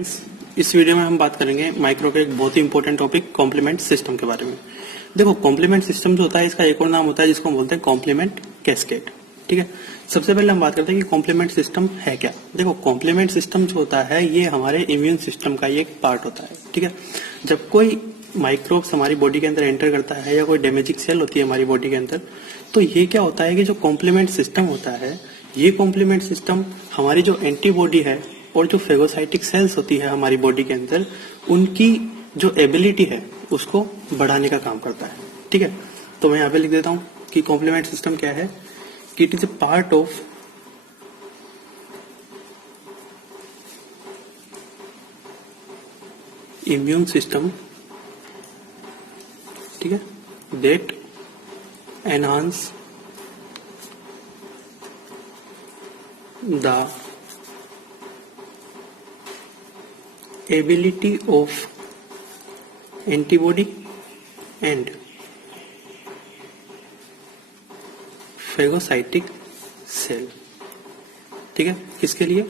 इस वीडियो में हम बात करेंगे माइक्रो के एक बहुत ही इंपॉर्टेंट टॉपिक कॉम्प्लीमेंट सिस्टम के बारे में। देखो, कॉम्प्लीमेंट सिस्टम जो होता है इसका एक और नाम होता है जिसको हम बोलते हैं कॉम्प्लीमेंट कैस्केड। ठीक है, सबसे पहले हम बात करते हैं कि कॉम्प्लीमेंट सिस्टम है क्या। देखो, कॉम्प्लीमेंट सिस्टम जो होता है ये हमारे इम्यून सिस्टम का ही एक पार्ट होता है। ठीक है, जब कोई माइक्रोब्स हमारी बॉडी के अंदर एंटर करता है या कोई डैमेजिंग सेल होती है हमारी बॉडी के अंदर, तो ये क्या होता है कि जो कॉम्प्लीमेंट सिस्टम होता है, ये कॉम्प्लीमेंट सिस्टम हमारी जो एंटीबॉडी है और जो फेगोसाइटिक सेल्स होती है हमारी बॉडी के अंदर, उनकी जो एबिलिटी है उसको बढ़ाने का काम करता है। ठीक है, तो मैं यहाँ पे लिख देता हूँ कि कॉम्प्लीमेंट सिस्टम क्या है, कि it is a part of immune system, ठीक है, that enhance the ability of antibody and phagocytic cell। ठीक है, किसके लिए?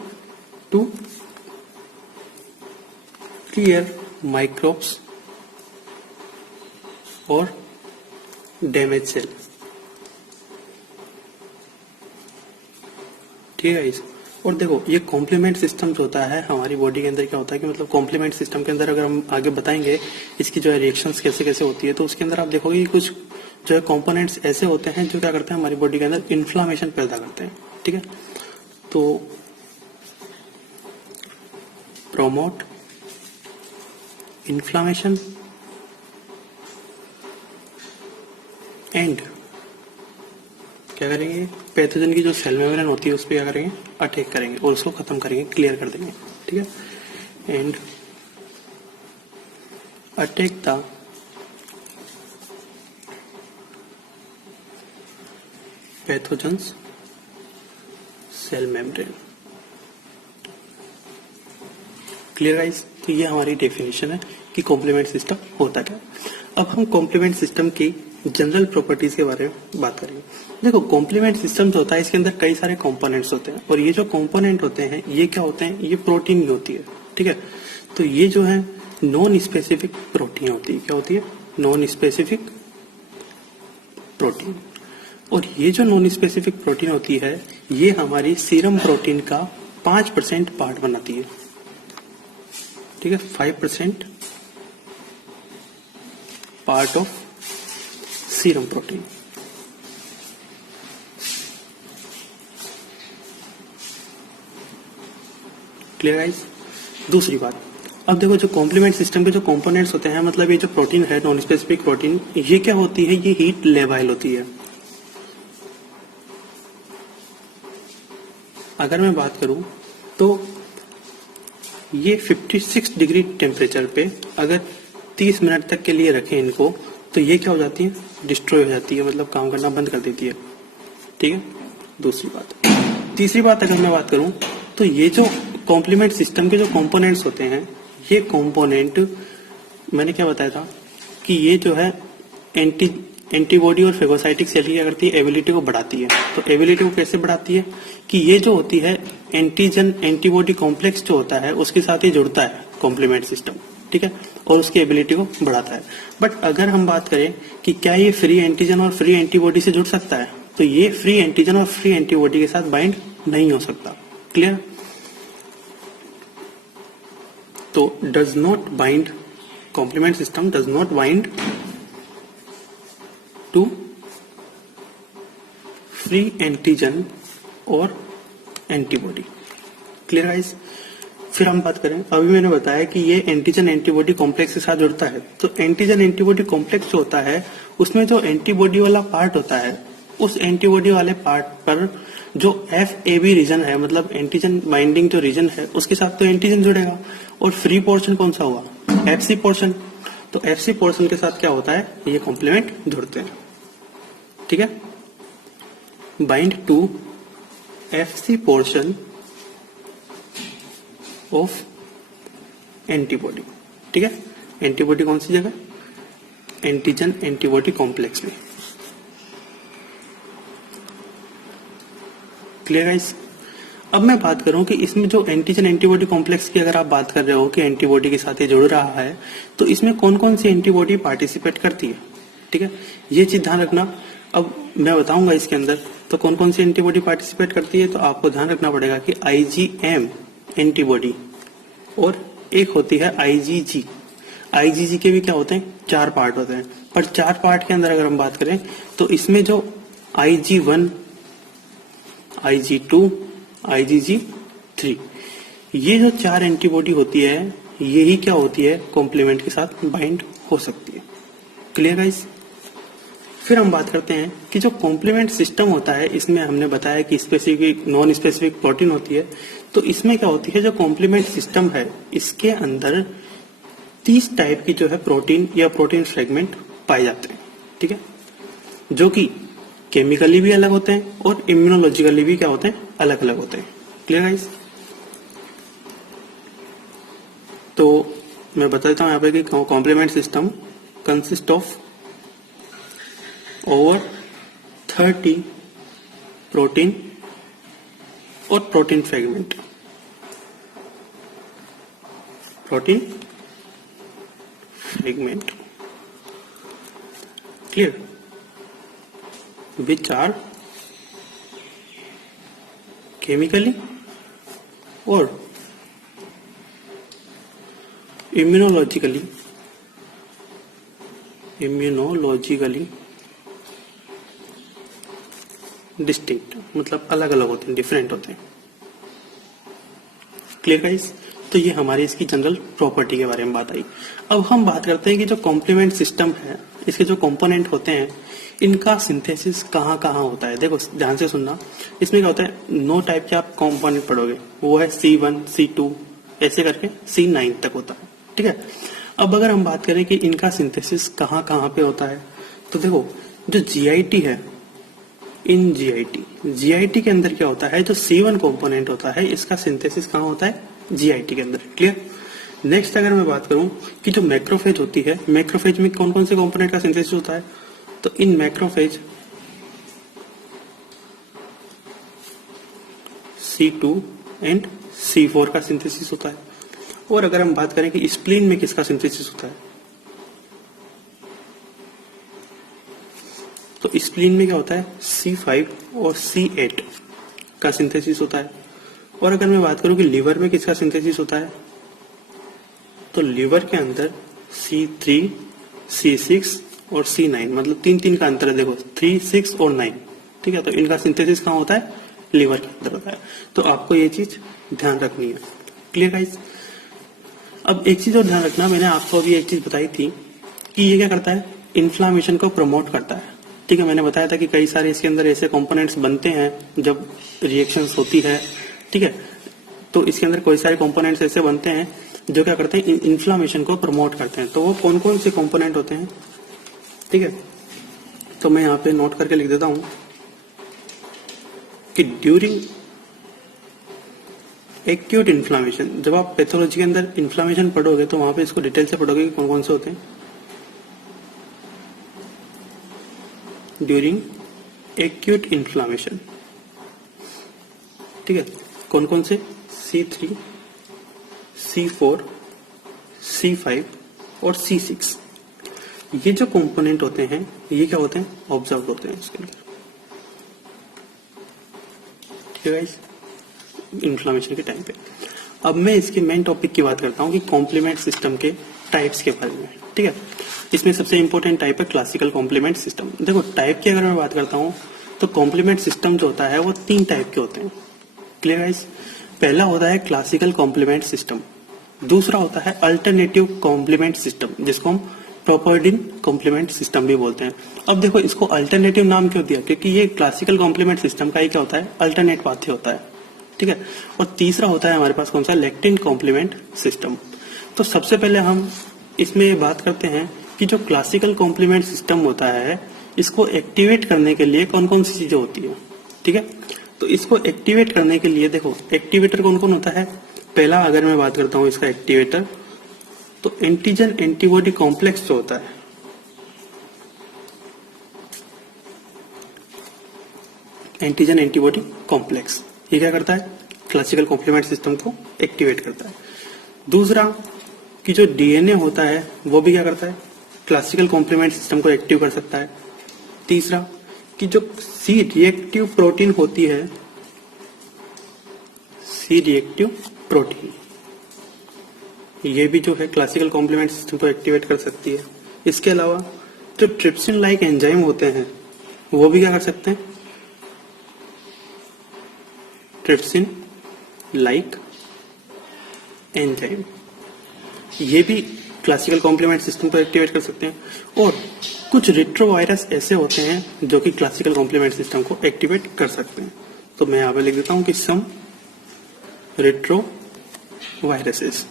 टू क्लियर माइक्रोब्स और डैमेज सेल। ठीक है इस, और देखो ये कॉम्प्लीमेंट सिस्टम जो होता है हमारी बॉडी के अंदर क्या होता है कि मतलब कॉम्प्लीमेंट सिस्टम के अंदर अगर हम आगे बताएंगे इसकी जो है रिएक्शंस कैसे कैसे होती है, तो उसके अंदर आप देखोगे कि कुछ जो है कंपोनेंट्स ऐसे होते हैं जो क्या करते हैं हमारी बॉडी के अंदर इन्फ्लामेशन पैदा करते हैं। ठीक है, तो प्रोमोट इन्फ्लामेशन एंड क्या करेंगे, पैथोजन की जो सेल मेम्ब्रेन होती है उस पर क्या करेंगे, अटैक करेंगे और उसको खत्म करेंगे, क्लियर कर देंगे। ठीक है, and attack the pathogens cell membrane. Clear guys, तो ये हमारी डेफिनेशन है कि कॉम्प्लीमेंट सिस्टम होता क्या। अब हम कॉम्प्लीमेंट सिस्टम की जनरल प्रॉपर्टीज के बारे में बात करेंगे। देखो, कॉम्प्लीमेंट सिस्टम जो होता है इसके अंदर कई सारे कंपोनेंट्स होते हैं और ये जो कंपोनेंट होते हैं ये क्या होते हैं, ये प्रोटीन ही होती है। ठीक है, तो ये जो है नॉन स्पेसिफिक प्रोटीन होती है। क्या होती है? Non specific protein. और ये जो नॉन स्पेसिफिक प्रोटीन होती है ये हमारी सीरम प्रोटीन का 5% पार्ट बनाती है। ठीक है, 5% part of serum protein. Clear guys? दूसरी बात, अब देखो जो कॉम्प्लीमेंट सिस्टम के जो कंपोनेंट्स होते हैं, मतलब ये जो प्रोटीन है नॉन स्पेसिफिक प्रोटीन, ये क्या होती है, ये हीट लेवाइल होती है। अगर मैं बात करूं तो ये 56 डिग्री टेम्परेचर पे अगर 30 मिनट तक के लिए रखें इनको, तो ये क्या हो जाती है, डिस्ट्रॉय हो जाती है, मतलब काम करना बंद कर देती है। ठीक है, दूसरी बात। तीसरी बात अगर मैं बात करूं तो ये जो कॉम्प्लीमेंट सिस्टम के जो कंपोनेंट्स होते हैं, ये कंपोनेंट मैंने क्या बताया था कि ये जो है एंटीबॉडी और फेगोसाइटिक सेल की क्या करती है, एबिलिटी को बढ़ाती है। तो एबिलिटी को कैसे बढ़ाती है कि ये जो होती है एंटीजन एंटीबॉडी कॉम्प्लेक्स जो होता है उसके साथ ही जुड़ता है कॉम्प्लीमेंट सिस्टम। ठीक है, और उसकी एबिलिटी को बढ़ाता है। बट अगर हम बात करें कि क्या ये फ्री एंटीजन और फ्री एंटीबॉडी से जुड़ सकता है, तो ये फ्री एंटीजन और फ्री एंटीबॉडी के साथ बाइंड नहीं हो सकता। क्लियर? तो does not bind, complement system does not bind to free antigen और एंटीबॉडी। Clear guys? फिर हम बात करें, अभी मैंने बताया कि ये एंटीजन एंटीबॉडी कॉम्प्लेक्स के साथ जुड़ता है। तो एंटीजन एंटीबॉडी कॉम्प्लेक्स जो होता है उसमें जो एंटीबॉडी वाला पार्ट होता है, उस एंटीबॉडी वाले पार्ट पर जो FAB रीजन है, मतलब एंटीजन बाइंडिंग जो रीजन है, उसके साथ तो एंटीजन जुड़ेगा। और फ्री पोर्शन कौन सा हुआ, FC पोर्शन। तो FC पोर्शन के साथ क्या होता है, ये कॉम्प्लीमेंट जुड़ते हैं। ठीक है, bind to FC portion of antibody. ठीक है, एंटीबॉडी कौन सी जगह, एंटीजन एंटीबॉडी कॉम्प्लेक्स में। Clear guys? अब मैं बात करूं कि इसमें जो एंटीजन एंटीबॉडी कॉम्प्लेक्स की अगर आप बात कर रहे हो कि एंटीबॉडी के साथ ये जुड़ रहा है, तो इसमें कौन कौन सी एंटीबॉडी पार्टिसिपेट करती है, ठीक है, ये चीज ध्यान रखना। अब मैं बताऊंगा इसके अंदर तो कौन कौन सी एंटीबॉडी पार्टिसिपेट करती है, तो आपको ध्यान रखना पड़ेगा कि आईजीएम एंटीबॉडी और एक होती है आईजीजी। आईजीजी के भी क्या होते हैं, 4 पार्ट होते हैं, पर 4 पार्ट के अंदर अगर हम बात करें तो इसमें जो IG1, IG2, IgG3, ये जो 4 एंटीबॉडी होती है, यही क्या होती है, कॉम्प्लीमेंट के साथ बाइंड हो सकती है। Clear guys? फिर हम बात करते हैं कि जो कॉम्प्लीमेंट सिस्टम होता है, इसमें हमने बताया कि स्पेसिफिक नॉन स्पेसिफिक प्रोटीन होती है। तो इसमें क्या होती है, जो कॉम्प्लीमेंट सिस्टम है, इसके अंदर 30 टाइप की जो है प्रोटीन या प्रोटीन फ्रेगमेंट पाए जाते हैं, ठीक है, जो कि केमिकली भी अलग होते हैं और इम्यूनोलॉजिकली भी क्या होते हैं, अलग अलग होते हैं। Clear guys? तो मैं बता देता हूं यहाँ पे कि complement system consist of over 30 protein और protein fragment, clear, which are chemically or immunologically distinct, मतलब अलग अलग होते हैं, डिफरेंट होते हैं। Clear guys? तो ये हमारी इसकी जनरल प्रॉपर्टी के बारे में बात आई। अब हम बात करते हैं कि जो कॉम्प्लीमेंट सिस्टम है, इसके जो कंपोनेंट होते हैं, इनका सिंथेसिस कहाँ कहाँ होता है। देखो ध्यान से सुनना, इसमें क्या होता है, 9 टाइप के आप कंपोनेंट पढ़ोगे, वो है C1, C2 ऐसे करके C9 तक होता है, ठीक है। अब अगर हम बात करें कि इनका सिंथेसिस कहाँ कहाँ पे होता है, तो देखो जो GIT है, इन GIT के अंदर क्या होता है, जो C1 कंपोनेंट होता है, इसका सिंथेसिस कहाँ होता है, GIT के अंदर। क्लियर? नेक्स्ट अगर मैं बात करूं कि जो मैक्रोफेज होती है, मैक्रोफेज में कौन कौन से कंपोनेंट का सिंथेसिस होता है, तो इन मैक्रोफेज C2 एंड C4 का सिंथेसिस होता है। और अगर हम बात करें कि स्प्लीन में किसका सिंथेसिस होता है, तो स्प्लीन में क्या होता है, C5 और C8 का सिंथेसिस होता है। और अगर मैं बात करूं कि लीवर में किसका सिंथेसिस होता है, तो लीवर के अंदर C3, C6 और C9, मतलब 3 का अंतर है, देखो 3, 6 और 9, ठीक है। तो इनका सिंथेसिस कहाँ होता है, लीवर के अंदर होता है। तो आपको ये चीज ध्यान रखनी है। Clear guys? अब एक चीज और ध्यान रखना, मैंने आपको अभी एक चीज बताई थी कि ये क्या करता है, इन्फ्लामेशन को प्रमोट करता है, ठीक है। मैंने बताया था कि कई सारे इसके अंदर ऐसे कंपोनेंट्स बनते हैं जब रिएक्शंस होती है, ठीक है। तो इसके अंदर कोई सारे कंपोनेंट्स ऐसे बनते हैं जो क्या करते हैं, इन्फ्लामेशन को प्रमोट करते हैं। तो वो कौन कौन से कंपोनेंट होते हैं, ठीक है। तो मैं यहाँ पे नोट करके लिख देता हूं कि ड्यूरिंग एक्यूट इन्फ्लामेशन, जब आप पैथोलॉजी के अंदर इन्फ्लामेशन पढ़ोगे तो वहां पे इसको डिटेल से पढ़ोगे कि कौन कौन से होते हैं। ड्यूरिंग एक्यूट इन्फ्लामेशन, ठीक है, कौन कौन से, C3, C4, C5 और C6, ये जो कंपोनेंट होते हैं, ये क्या होते हैं, ऑब्जर्व होते हैं इसके अंदर, ठीक है गाइस, इन्फ्लामेशन के टाइम पे। अब मैं इसके मेन टॉपिक की बात करता हूँ कि कॉम्प्लीमेंट सिस्टम के टाइप्स के बारे में, ठीक है। इसमें सबसे इंपॉर्टेंट टाइप है क्लासिकल कॉम्प्लीमेंट सिस्टम। देखो टाइप की अगर मैं बात करता हूँ तो कॉम्प्लीमेंट सिस्टम जो होता है वो 3 टाइप के होते हैं। Clear guys? पहला होता है क्लासिकल कॉम्प्लीमेंट सिस्टम, दूसरा होता है अल्टरनेटिव कॉम्प्लीमेंट सिस्टम, जिसको हम प्रोपर्डिन कॉम्प्लीमेंट सिस्टम भी बोलते हैं। अब देखो इसको अल्टरनेटिव नाम क्यों दिया, क्योंकि ये क्लासिकल कॉम्प्लीमेंट सिस्टम का ही क्या होता है, अल्टरनेट पाथवे होता है, ठीक है। और तीसरा होता है हमारे पास कौन सा, लेक्टिन कॉम्प्लीमेंट सिस्टम। तो सबसे पहले हम इसमें बात करते हैं कि जो क्लासिकल कॉम्प्लीमेंट सिस्टम होता है, इसको एक्टिवेट करने के लिए कौन कौन सी चीजें होती है, ठीक है। तो इसको एक्टिवेट करने के लिए देखो एक्टिवेटर कौन कौन होता है। पहला अगर मैं बात करता हूं इसका एक्टिवेटर, तो एंटीजन एंटीबॉडी कॉम्प्लेक्स जो होता है, एंटीजन एंटीबॉडी कॉम्प्लेक्स, ये क्या करता है, क्लासिकल कॉम्प्लीमेंट सिस्टम को एक्टिवेट करता है। दूसरा कि जो डीएनए होता है वो भी क्या करता है, क्लासिकल कॉम्प्लीमेंट सिस्टम को एक्टिव कर सकता है। तीसरा कि जो सी रिएक्टिव प्रोटीन होती है, सी रिएक्टिव प्रोटीन, ये भी जो है क्लासिकल कॉम्प्लीमेंट सिस्टम को एक्टिवेट कर सकती है। इसके अलावा जो ट्रिप्सिन लाइक एंजाइम होते हैं वो भी क्या कर सकते हैं, ट्रिप्सिन लाइक एंजाइम, ये भी क्लासिकल कॉम्प्लीमेंट सिस्टम को एक्टिवेट कर सकते हैं। और कुछ रेट्रोवायरस ऐसे होते हैं जो कि क्लासिकल कॉम्प्लीमेंट सिस्टम को एक्टिवेट कर सकते हैं। तो मैं यहां पे लिख देता हूं कि सम रेट्रोवायरसेस।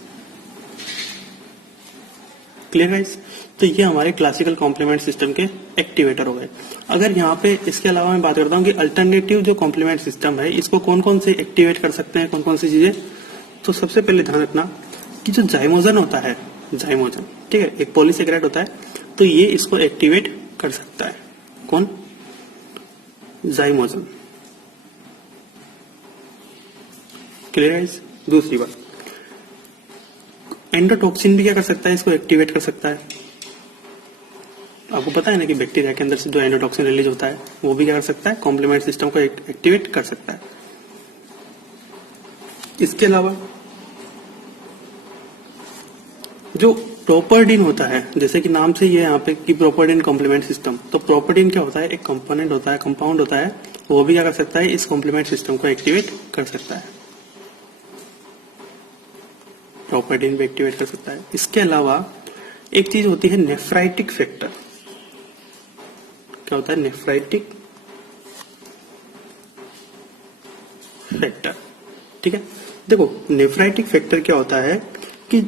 Clear guys? तो ये हमारे क्लासिकल कॉम्प्लीमेंट सिस्टम के एक्टिवेटर हो गए। अगर यहाँ पे इसके अलावा मैं बात करता हूँ कि अल्टरनेटिव जो कॉम्प्लीमेंट सिस्टम है इसको कौन कौन से एक्टिवेट कर सकते हैं, कौन कौन सी चीजें, तो सबसे पहले ध्यान रखना कि जो जाइमोजन होता है, जाइमोजन, ठीक है, एक पॉलीसेकेराइड होता है, तो ये इसको एक्टिवेट कर सकता है। कौन? जाइमोजन। Clear guys? दूसरी बात, एंडोटॉक्सिन भी क्या कर सकता है, इसको एक्टिवेट कर सकता है। आपको पता है ना कि बैक्टीरिया के अंदर से जो एंडोटॉक्सिन रिलीज होता है वो भी क्या कर सकता है, कॉम्प्लीमेंट सिस्टम को एक्टिवेट कर सकता है। इसके अलावा जो प्रोपर्डिन होता है, जैसे कि नाम से ये यहाँ पे कि प्रोपर्डिन कॉम्प्लीमेंट सिस्टम, तो प्रोपर्डिन क्या होता है, एक कंपोनेंट होता है, कंपाउंड होता है, वो भी क्या कर सकता है, इस कॉम्प्लीमेंट सिस्टम को एक्टिवेट कर सकता है। प्रोपर्डिन भी एक्टिवेट कर सकता है। इसके अलावा एक चीज होती है नेफ्राइटिक फैक्टर। क्या होता है? Nephritic factor. ठीक है, देखो नेफ्राइटिक फैक्टर क्या होता है कि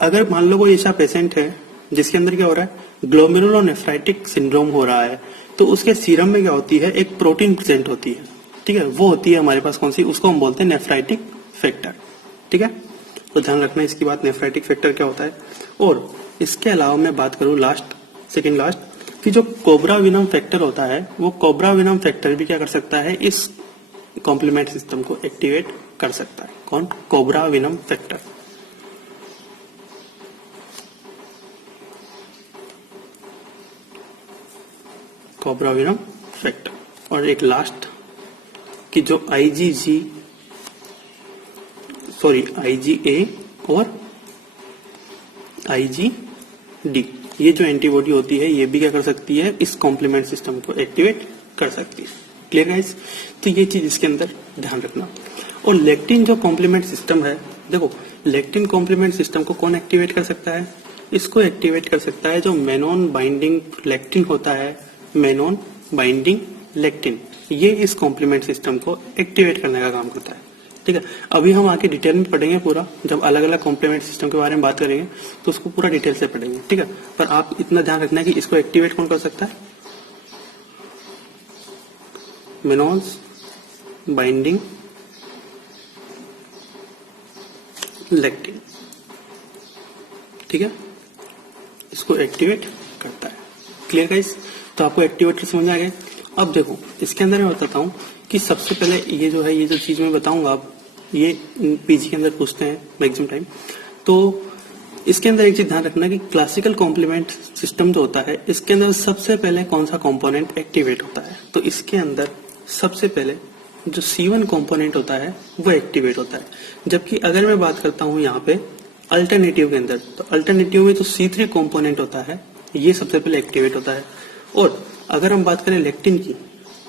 अगर मान लो कोई ऐसा पेशेंट है जिसके अंदर क्या हो रहा है, ग्लोमेरुलोनेफ्राइटिक सिंड्रोम हो रहा है, तो उसके सीरम में क्या होती है, एक प्रोटीन प्रेजेंट होती है। ठीक है, वो होती है हमारे पास कौन सी, उसको हम बोलते हैं नेफ्राइटिक फैक्टर। ठीक है, तो ध्यान रखना इसकी बात, नेफ्राइटिक फैक्टर क्या होता है। और इसके अलावा मैं बात करूं सेकेंड लास्ट कि जो कोब्राविनम फैक्टर होता है, वो कोब्राविनम फैक्टर भी क्या कर सकता है, इस कॉम्प्लीमेंट सिस्टम को एक्टिवेट कर सकता है। कौन? कोब्राविनम फैक्टर। कोब्राविनम फैक्टर। और एक लास्ट कि जो IgA और IgD, ये जो एंटीबॉडी होती है ये भी क्या कर सकती है, इस कॉम्प्लीमेंट सिस्टम को एक्टिवेट कर सकती है। Clear guys? तो ये चीज इसके अंदर ध्यान रखना। और लेक्टिन जो कॉम्प्लीमेंट सिस्टम है, देखो लेक्टिन कॉम्प्लीमेंट सिस्टम को कौन एक्टिवेट कर सकता है, इसको एक्टिवेट कर सकता है जो मेनोन बाइंडिंग लेक्टिन होता है, मेनोन बाइंडिंग लेक्टिन, ये इस कॉम्प्लीमेंट सिस्टम को एक्टिवेट करने का काम करता है। ठीक है, अभी हम आके डिटेल में पढ़ेंगे पूरा, जब अलग अलग कॉम्प्लीमेंट सिस्टम के बारे में बात करेंगे तो उसको पूरा डिटेल से पढ़ेंगे। ठीक है, पर आप इतना ध्यान रखना है कि इसको एक्टिवेट कौन कर सकता है, मेनोन्स बाइंडिंग लेक्टिन। ठीक है, इसको एक्टिवेट करता है। Clear guys? तो आपको एक्टिवेटर समझ आ गया। अब देखो इसके अंदर मैं बताता हूँ कि सबसे पहले ये जो चीज मैं बताऊंगा, आप ये पीजी के अंदर पूछते हैं मैक्सिमम टाइम, तो इसके अंदर एक चीज ध्यान रखना कि क्लासिकल कॉम्प्लीमेंट सिस्टम जो होता है इसके अंदर सबसे पहले कौन सा कंपोनेंट एक्टिवेट होता है, तो इसके अंदर सबसे पहले जो C1 कंपोनेंट होता है वो एक्टिवेट होता है। जबकि अगर मैं बात करता हूँ यहाँ पे अल्टरनेटिव के अंदर, तो अल्टरनेटिव में जो C3 कंपोनेंट होता है ये सबसे पहले एक्टिवेट होता है। और अगर हम बात करें लेक्टिन की,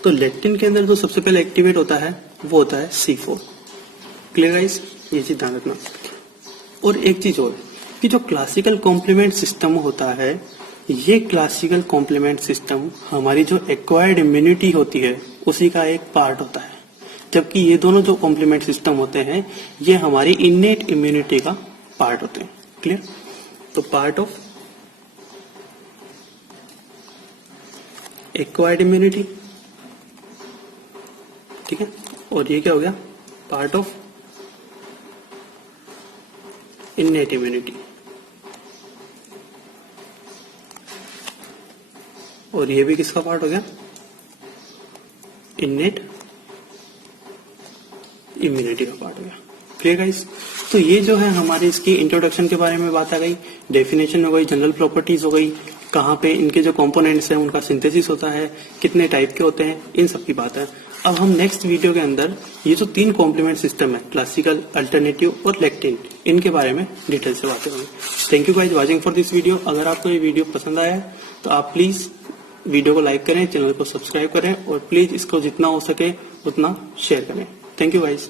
तो लेक्टिन के अंदर जो सबसे पहले एक्टिवेट होता है वो होता है C4। Clear guys? ये चीज ध्यान रखना। और एक चीज और कि जो क्लासिकल कॉम्प्लीमेंट सिस्टम होता है, ये क्लासिकल कॉम्प्लीमेंट सिस्टम हमारी जो एक्वायर्ड इम्यूनिटी होती है उसी का एक पार्ट होता है, जबकि ये दोनों जो कॉम्प्लीमेंट सिस्टम होते हैं ये हमारी इनेट इम्यूनिटी का पार्ट होते हैं। क्लियर? तो पार्ट ऑफ एक्वायर्ड इम्यूनिटी, ठीक है, और ये क्या हो गया, पार्ट ऑफ इनेट इम्यूनिटी, और ये भी किसका पार्ट हो गया, इनेट इम्यूनिटी का पार्ट हो गया। Clear guys? तो ये जो है हमारे इसकी इंट्रोडक्शन के बारे में बात आ गई, डेफिनेशन हो गई, जनरल प्रॉपर्टीज हो गई, कहाँ पे इनके जो कंपोनेंट्स हैं उनका सिंथेसिस होता है, कितने टाइप के होते हैं, इन सब की बात है। अब हम नेक्स्ट वीडियो के अंदर ये जो 3 कॉम्प्लीमेंट सिस्टम है, क्लासिकल, अल्टरनेटिव और लेक्टिन, इनके बारे में डिटेल से बातें होंगी। Thank you guys watching for this video. अगर आपको ये वीडियो पसंद आया है तो आप प्लीज वीडियो को लाइक करें, चैनल को सब्सक्राइब करें और प्लीज इसको जितना हो सके उतना शेयर करें। Thank you guys.